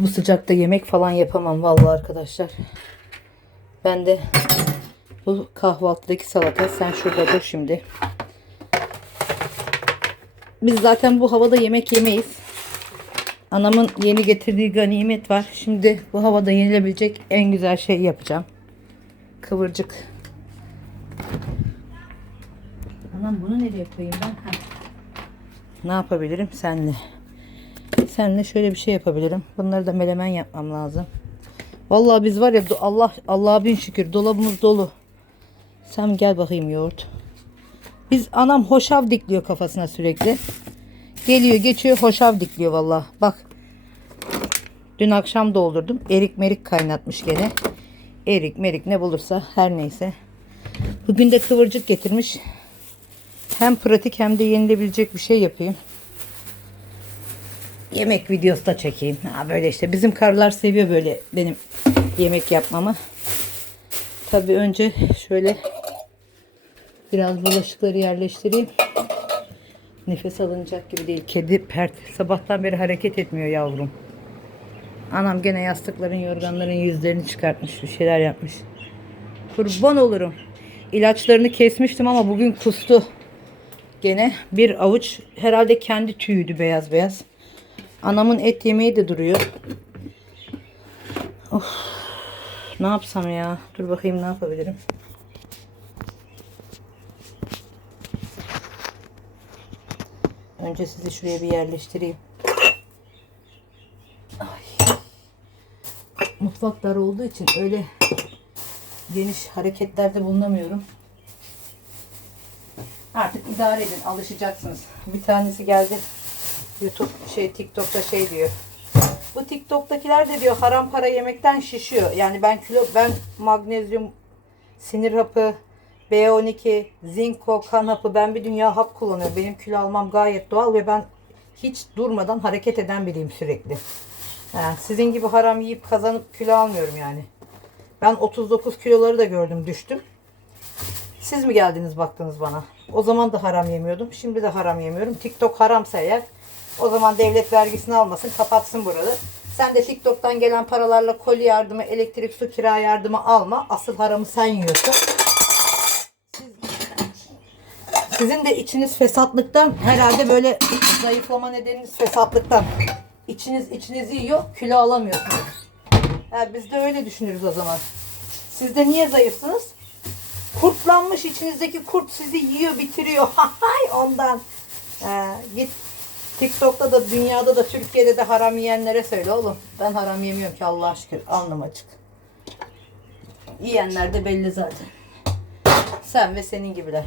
bu sıcakta yemek falan yapamam vallahi arkadaşlar. Ben de bu kahvaltıdaki salata sen şurada dur şimdi. Biz zaten bu havada yemek yemeyiz. Anamın yeni getirdiği ganimet var. Şimdi bu havada yenilebilecek en güzel şey yapacağım. Kıvırcık. Anam bunu nereye koyayım ben? Ha. Ne yapabilirim senle? Senle şöyle bir şey yapabilirim. Bunları da melemen yapmam lazım. Vallahi biz var ya Allah Allah'a bin şükür dolabımız dolu. Sen gel bakayım yoğurt. Biz anam hoşav dikliyor kafasına sürekli. Geliyor geçiyor hoşav dikliyor vallahi. Bak. Dün akşam doldurdum. Erik merik kaynatmış gene. Erik merik ne bulursa her neyse. Bugün de kıvırcık getirmiş. Hem pratik hem de yenilebilecek bir şey yapayım. Yemek videosu da çekeyim. Ha böyle işte bizim karılar seviyor böyle benim yemek yapmamı. Tabii önce şöyle biraz bulaşıkları yerleştireyim. Nefes alınacak gibi değil. Kedi pert. Sabahtan beri hareket etmiyor yavrum. Anam gene yastıkların, yorganların yüzlerini çıkartmış. Bir şeyler yapmış. Kurban olurum. İlaçlarını kesmiştim ama bugün kustu. Gene bir avuç herhalde kendi tüyüydü beyaz beyaz. Anamın et yemeği de duruyor. Of. Ne yapsam ya? Dur bakayım ne yapabilirim. Önce sizi şuraya bir yerleştireyim. Ay. Mutfak dar olduğu için öyle geniş hareketlerde bulunamıyorum. Artık idare edin, alışacaksınız. Bir tanesi geldi. YouTube şey TikTok'ta şey diyor. Bu TikTok'takiler de diyor haram para yemekten şişiyor. Yani ben kilo ben magnezyum, sinir hapı, B12, zinko, kan hapı ben bir dünya hap kullanıyorum. Benim kilo almam gayet doğal ve ben hiç durmadan hareket eden biriyim sürekli. Yani sizin gibi haram yiyip kazanıp kilo almıyorum yani. Ben 39 kiloları da gördüm düştüm. Siz mi geldiniz baktınız bana? O zaman da haram yemiyordum. Şimdi de haram yemiyorum. TikTok haramsa eğer o zaman devlet vergisini almasın, kapatsın buraları. Sen de TikTok'tan gelen paralarla koli yardımı, elektrik, su, kira yardımı alma. Asıl haramı sen yiyorsun. Sizin de içiniz fesatlıktan herhalde böyle zayıflama nedeniniz fesatlıktan. İçiniz içinizi yiyor, kilo alamıyorsunuz. Yani biz de öyle düşünürüz o zaman. Siz de niye zayıfsınız? Kurtlanmış içinizdeki kurt sizi yiyor, bitiriyor. Hay ondan. Ee, git TikTok'ta da dünyada da Türkiye'de de haram yiyenlere söyle oğlum. Ben haram yemiyorum ki Allah şükür. Alnım açık. Yiyenler de belli zaten. Sen ve senin gibiler.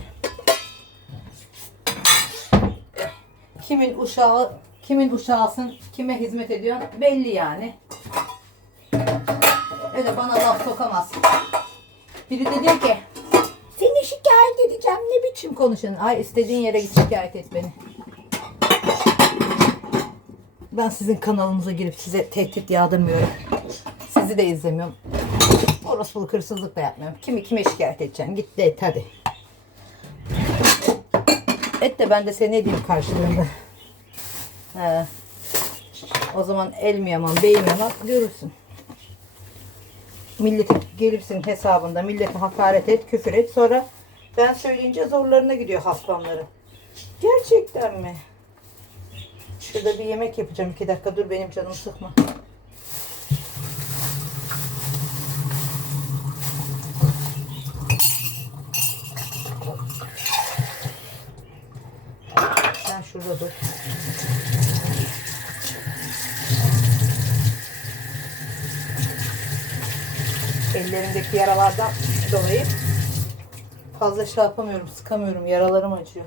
Kimin uşağı, kimin uşağısın, kime hizmet ediyorsun belli yani. Öyle bana laf sokamazsın. Biri de diyor ki seni şikayet edeceğim ne biçim konuşun. Ay istediğin yere git şikayet et beni. Ben sizin kanalınıza girip size tehdit yağdırmıyorum. Sizi de izlemiyorum. Orospuluk hırsızlık da yapmıyorum. Kimi kime şikayet edeceğim. Git de et hadi. Et de ben de seni ne diyeyim karşılığında. He. O zaman el mi yaman, bey mi yaman görürsün. Millete gelirsin hesabında millete hakaret et, küfür et. Sonra ben söyleyince zorlarına gidiyor hastamları. Gerçekten mi? Şurada bir yemek yapacağım. iki dakika dur benim canımı sıkma. Sen şurada dur. Ellerimdeki yaralardan dolayı fazla şey yapamıyorum, sıkamıyorum. Yaralarım acıyor.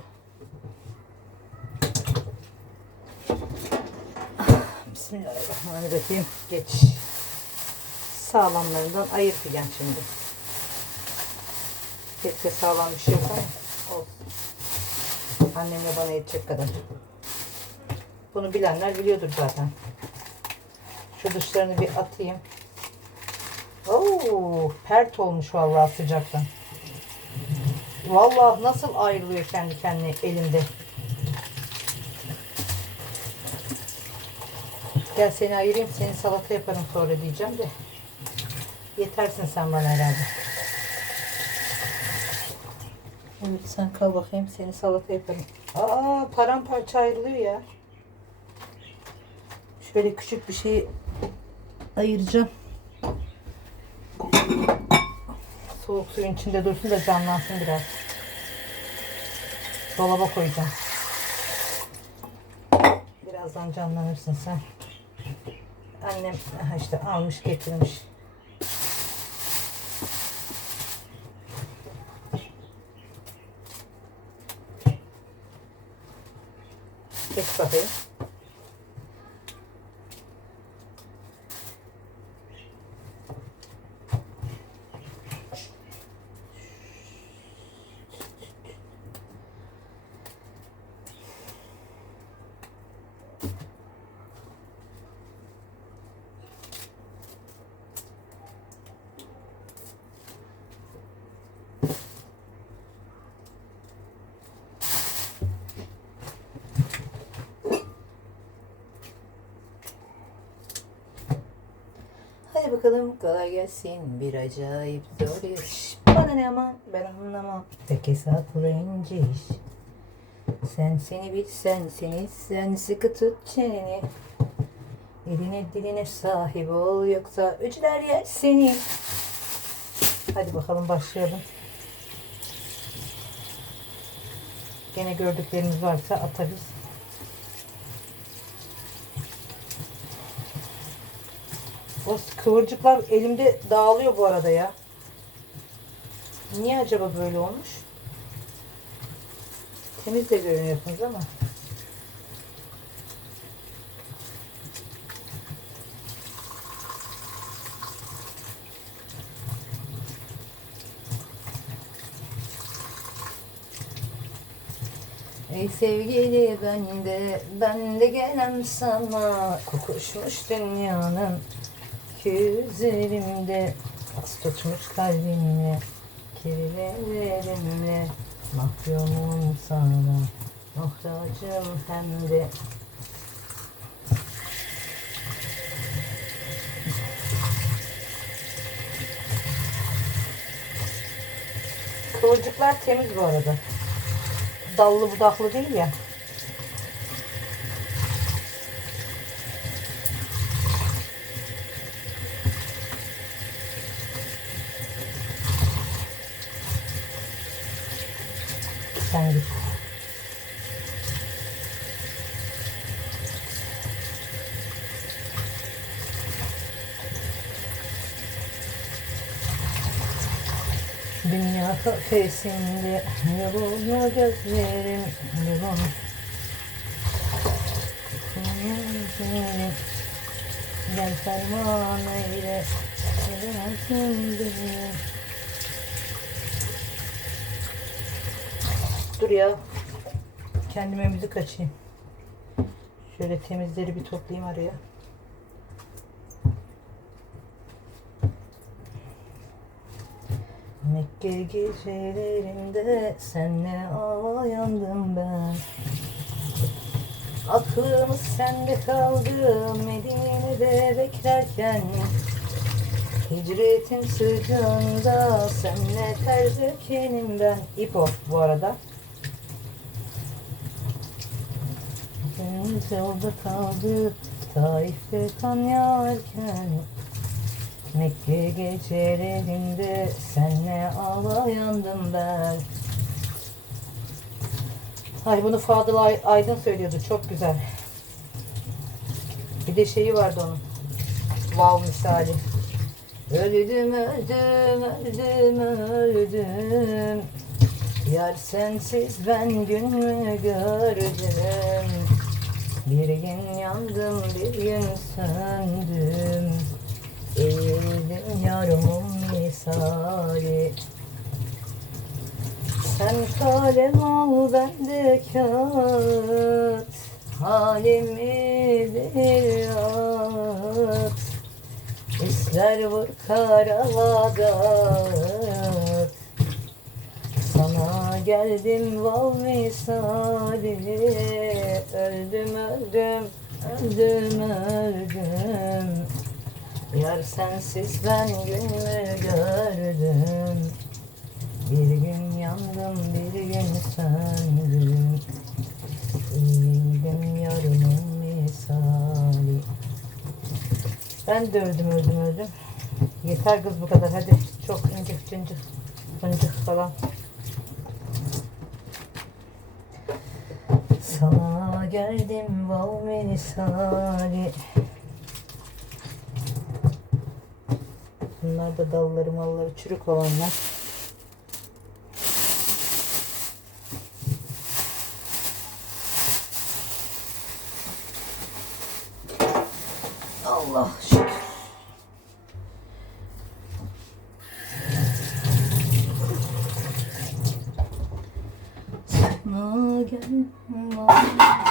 Bismillahirrahmanirrahim. Geç. Sağlamlarından ayırtacağım şimdi. Keşke sağlam bir şey ama olsun. Annemle bana yetecek kadar. Bunu bilenler biliyordur zaten. Şu dışlarını bir atayım. Oo, pert olmuş vallahi sıcaktan. Vallahi nasıl ayrılıyor kendi kendine elimde. Gel seni ayırayım seni salata yaparım sonra diyeceğim de. Yetersin sen bana herhalde. Evet sen kal bakayım seni salata yaparım. Aa paramparça ayrılıyor ya. Şöyle küçük bir şey ayıracağım. Soğuk suyun içinde dursun da canlansın biraz. Dolaba koyacağım. Birazdan canlanırsın sen. Annem aha işte almış getirmiş. Geç bakayım. Hadi bakalım kolay gelsin. Bir acayip zor iş. Bana ne aman ben anlamam. Tek hesap renci iş. Sen seni bilsen seni sen sıkı tut çeneni. Eline diline sahip ol yoksa öcüler yer seni. Hadi bakalım başlayalım. Gene gördüklerimiz varsa atarız. O kıvırcıklar elimde dağılıyor bu arada ya. Niye acaba böyle olmuş? Temiz de görünüyorsunuz ama. Ey sevgili ben de, ben de gelem sana Kokuşmuş dünyanın üzerimde Pas tutmuş kalbimle Kirlerimle Mahkumum sana Muhtacım hem de Kıvırcıklar temiz bu arada. Dallı budaklı değil ya. Sen git. Dünya kafesinde yolunu gözlerim yolun Kuyruğunu Gel ferman eyle Edemezsin beni Dur ya. Kendime müzik açayım Şöyle temizleri bir toplayayım araya. Mekke gecelerinde senle ağlayandım ben. Aklımız sende kaldı Medine'de beklerken. Hicretin sıcağında senle ter ben. İpo bu arada Deniz yolda kaldı Taif'te kan yağarken Mekke gecelerinde senle ağlayandım ben. Ay bunu Fadıl Ay- Aydın söylüyordu. Çok güzel. Bir de şeyi vardı onun. Wow misali. Öldüm, öldüm, öldüm, öldüm. Yar sensiz ben gün mü gördüm. Bir gün yandım, bir gün söndüm. Eğildim yarımın misali. Sen kalem al ben de kağıt. Halimi bir at. İster vur karavadat Sana geldim val misali. Öldüm öldüm Öldüm öldüm. Yar sensiz ben günümü gördüm. Bir gün yandım bir gün söndüm. Sevdim yarımın misali. Ben de öldüm öldüm öldüm. Yeter kız bu kadar hadi. Çok incik cincik fıncık falan Sana geldim val misali Bunlar da dalları malları çürük olanlar. Allah şükür. Sana geldim val misali.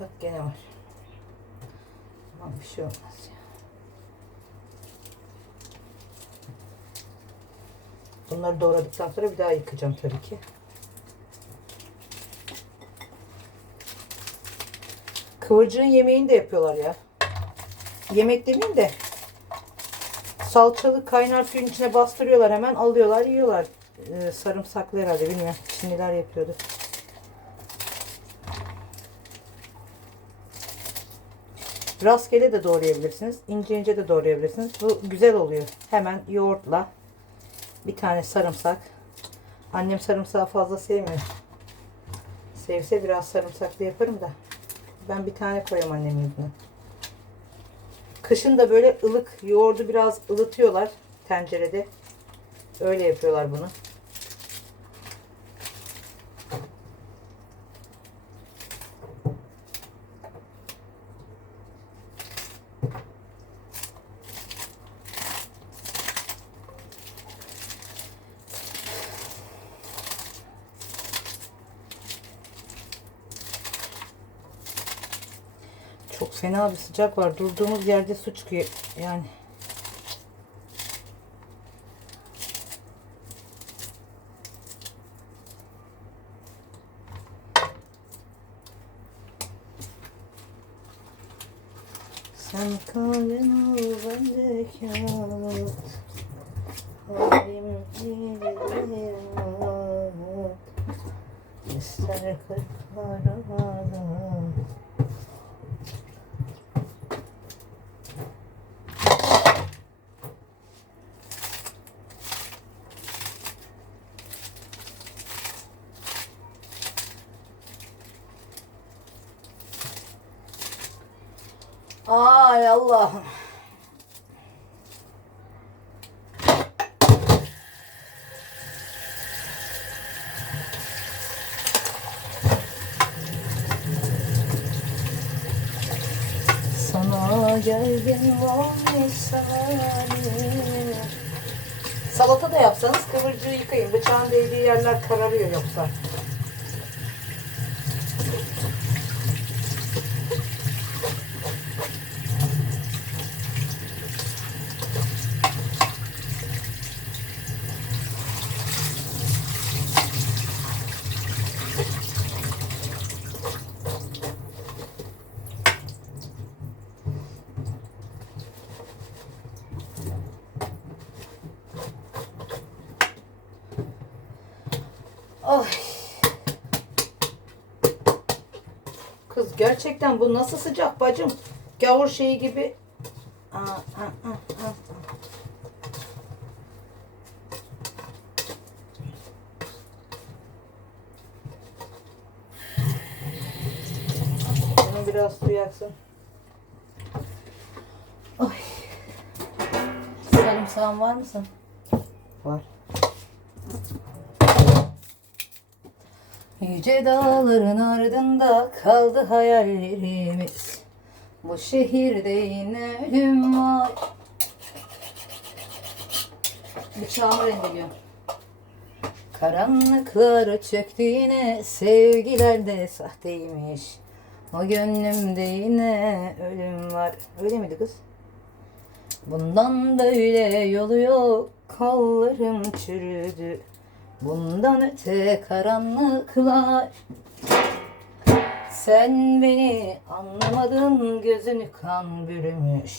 Bak gene var. Ama bir şey olmaz ya. Bunları doğradıktan sonra bir daha yıkayacağım tabii ki. Kıvırcığın yemeğini de yapıyorlar ya. Yemek demeyeyim de salçalı kaynar suyun içine bastırıyorlar hemen alıyorlar yiyorlar. Ee, sarımsaklı herhalde bilmiyorum. Çinliler yapıyordu. Rastgele de doğrayabilirsiniz. ince ince de doğrayabilirsiniz. Bu güzel oluyor. Hemen yoğurtla bir tane sarımsak. Annem sarımsağı fazla sevmiyor. Sevse biraz sarımsaklı yaparım da. Ben bir tane koyayım annemin yüzüne. Kışın da böyle ılık yoğurdu biraz ılıtıyorlar tencerede. Öyle yapıyorlar bunu. Çok fena bir sıcak var. Durduğumuz yerde su çıkıyor. Yani Sen kahven al ben de kağıt Halim bilir İster kırk karadan Ay Allah'ım. Sana geldim o misali. Salata da yapsanız kıvırcığı yıkayın. Bıçağın değdiği yerler kararıyor yoksa. Ay. Kız gerçekten bu nasıl sıcak bacım? Gavur şeyi gibi. Bunu biraz su yaksın. Ay. Sarımsağın var mısın? Var. Yüce dağların ardında kaldı hayallerimiz. Bu şehirde yine ölüm var. Bıçağımı rendeliyorum. Karanlıklar çöktü yine, sevgiler de sahteymiş. O gönlümde yine ölüm var. Öyle miydi kız? Bundan böyle yolu yok, kollarım çürüdü. Bundan öte karanlıklar. Sen beni anlamadın, gözünü kan bürümüş.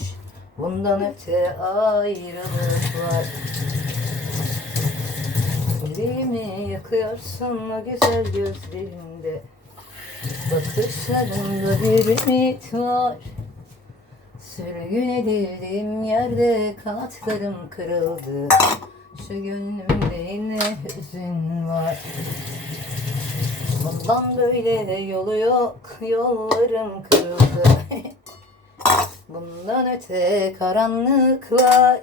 Bundan öte ayrılık var. Yüreğimi yakıyorsun o güzel gözlerinde. Bakışlarında bir ümit var. Sürgün edildiğim yerde kanatlarım kırıldı. Şu gönlümde yine hüzün var. Bundan böyle yolu yok, yollarım kırıldı. Bundan öte karanlıklar.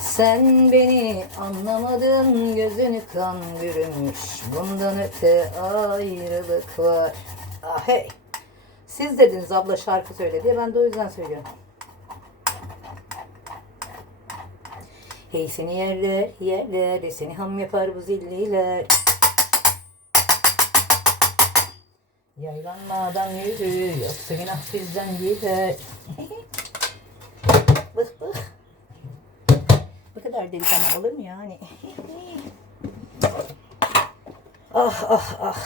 Sen beni anlamadın, gözünü kan bürümüş. Bundan öte ayrılık var. Ah hey. Siz dediniz abla şarkı söyle diye ben de o yüzden söylüyorum. Hey seni yerler, yerler, seni ham yapar bu zilliler. Yaylanmadan yürü, yoksa günah bizden gider. bıh bıh. Bu kadar delikanlı olur mu yani? ah ah ah.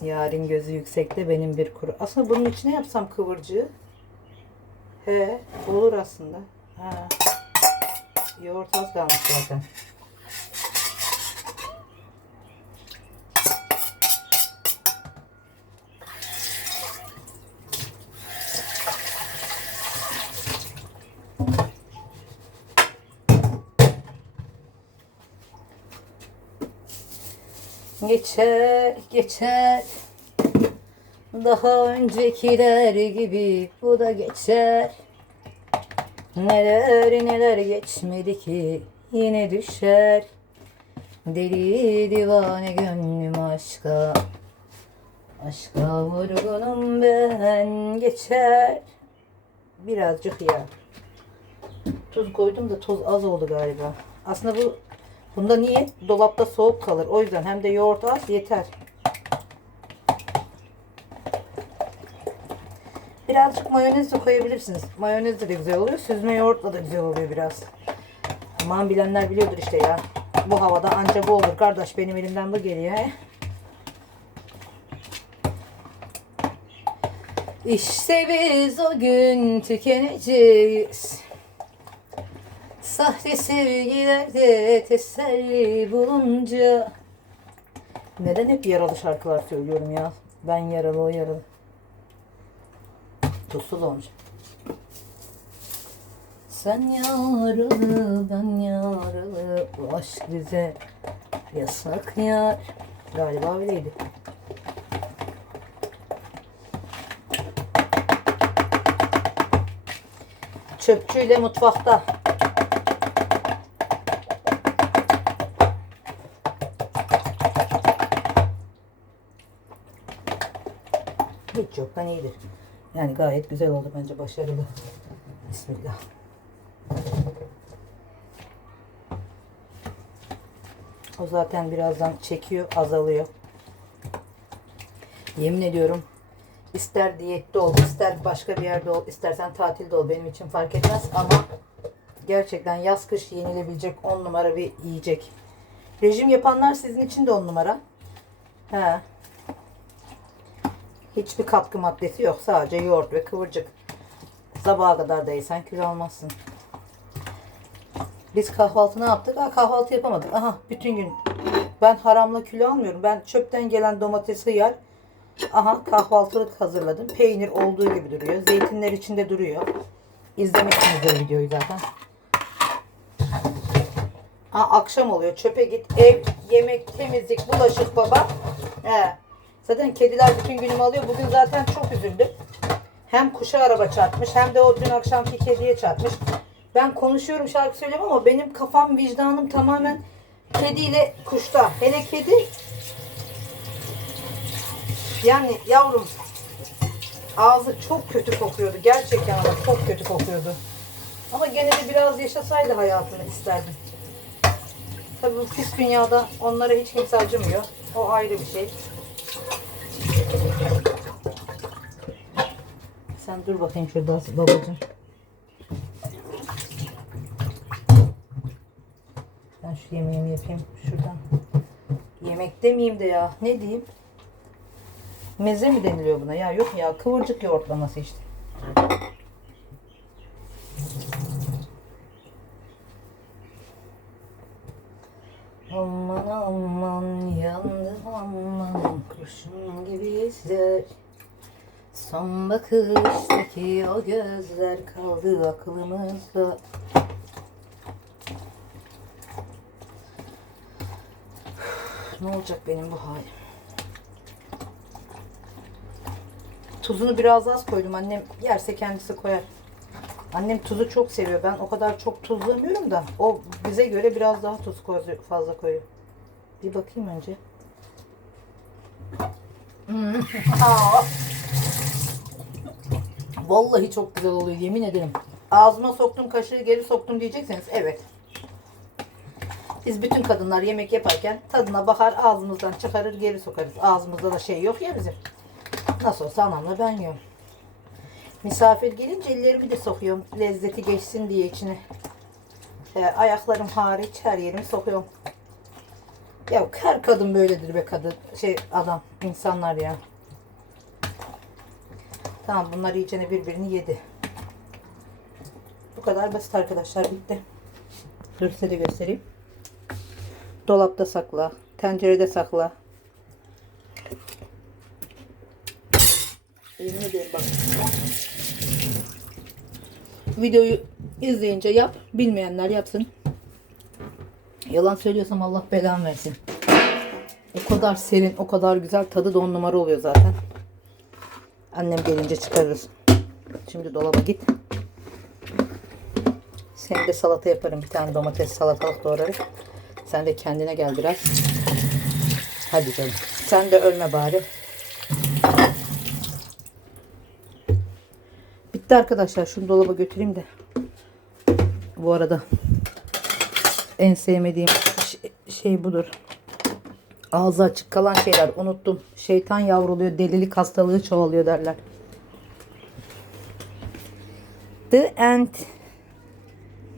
Yarın gözü yüksekte benim bir kuru. Aslında bunun içine yapsam kıvırcığı. He, olur aslında. Ha. Yoğurt az kalmış zaten. Geçer, geçer. Daha öncekiler gibi bu da geçer. Neler neler geçmedi ki yine düşer. Deli divane gönlüm aşka. Aşka vurgunum ben geçer. Birazcık ya. Tuz koydum da toz az oldu galiba. Aslında bu bunda niye? Dolapta soğuk kalır. O yüzden hem de yoğurt az yeter. Birazcık mayonez de koyabilirsiniz. Mayonez de, de güzel oluyor. Süzme yoğurtla da güzel oluyor biraz. Aman bilenler biliyordur işte ya. Bu havada anca bu olur kardeş. Benim elimden bu geliyor. İşte biz o gün tükeneceğiz. Sahte sevgilerde teselli bulunca. Neden hep yaralı şarkılar söylüyorum ya? Ben yaralı o yaralı. Tuzsuz olmuş. Sen yaralı, ben yaralı. Bu aşk bize yasak yar. Galiba öyleydi. Çöpçüyle mutfakta. Hiç yoktan iyidir. Yani gayet güzel oldu bence başarılı. Bismillah. O zaten birazdan çekiyor, azalıyor. Yemin ediyorum ister diyette ol, ister başka bir yerde ol, istersen tatilde ol benim için fark etmez ama gerçekten yaz kış yenilebilecek 10 numara bir yiyecek. Rejim yapanlar sizin için de 10 numara. He. Hiçbir katkı maddesi yok. Sadece yoğurt ve kıvırcık. Sabaha kadar da yesen kilo almazsın. Biz kahvaltı ne yaptık? Aa, kahvaltı yapamadık. Aha bütün gün. Ben haramla kilo almıyorum. Ben çöpten gelen domates hıyar. Aha kahvaltılık hazırladım. Peynir olduğu gibi duruyor. Zeytinler içinde duruyor. İzlemişsinizdir videoyu zaten. Ha, akşam oluyor. Çöpe git. Ev, yemek, temizlik, bulaşık baba. He. Zaten kediler bütün günümü alıyor. Bugün zaten çok üzüldüm. Hem kuşa araba çarpmış hem de o dün akşamki kediye çarpmış. Ben konuşuyorum şarkı söylüyorum ama benim kafam vicdanım tamamen kediyle kuşta. Hele kedi yani yavrum ağzı çok kötü kokuyordu. Gerçekten ama çok kötü kokuyordu. Ama gene de biraz yaşasaydı hayatını isterdim. Tabii bu pis dünyada onlara hiç kimse acımıyor. O ayrı bir şey. Sen dur bakayım şurada babacığım. Ben şu yemeğimi yapayım şuradan. Yemek demeyeyim de ya. Ne diyeyim? Meze mi deniliyor buna? Ya yok ya kıvırcık yoğurtlaması işte. Aman aman yandım aman izler. Son bakıştaki o gözler kaldı aklımızda. Ne olacak benim bu halim? Tuzunu biraz az koydum. Annem yerse kendisi koyar. Annem tuzu çok seviyor. Ben o kadar çok tuzlamıyorum da o bize göre biraz daha tuz fazla koyuyor. Bir bakayım önce. Vallahi çok güzel oluyor yemin ederim. Ağzıma soktum kaşığı geri soktum diyecekseniz evet. Biz bütün kadınlar yemek yaparken tadına bakar ağzımızdan çıkarır geri sokarız. Ağzımızda da şey yok ya bizim. Nasıl olsa anamla ben yiyorum. Misafir gelince ellerimi de sokuyorum. Lezzeti geçsin diye içine. Ee, ayaklarım hariç her yerimi sokuyorum. Ya her kadın böyledir be kadın. Şey adam, insanlar ya. Tamam bunlar iyicene birbirini yedi. Bu kadar basit arkadaşlar bitti. Dur size de göstereyim. Dolapta sakla. Tencerede sakla. Yemin ederim bak. Videoyu izleyince yap. Bilmeyenler yapsın. Yalan söylüyorsam Allah belamı versin. O kadar serin, o kadar güzel tadı da on numara oluyor zaten. Annem gelince çıkarırız. Şimdi dolaba git. Sen de salata yaparım. Bir tane domates salatalık doğrarım. Sen de kendine gel biraz. Hadi canım. Sen de ölme bari. Bitti arkadaşlar. Şunu dolaba götüreyim de. Bu arada en sevmediğim şey, şey budur. Ağzı açık kalan şeyler unuttum. Şeytan yavruluyor, delilik hastalığı çoğalıyor derler. The end.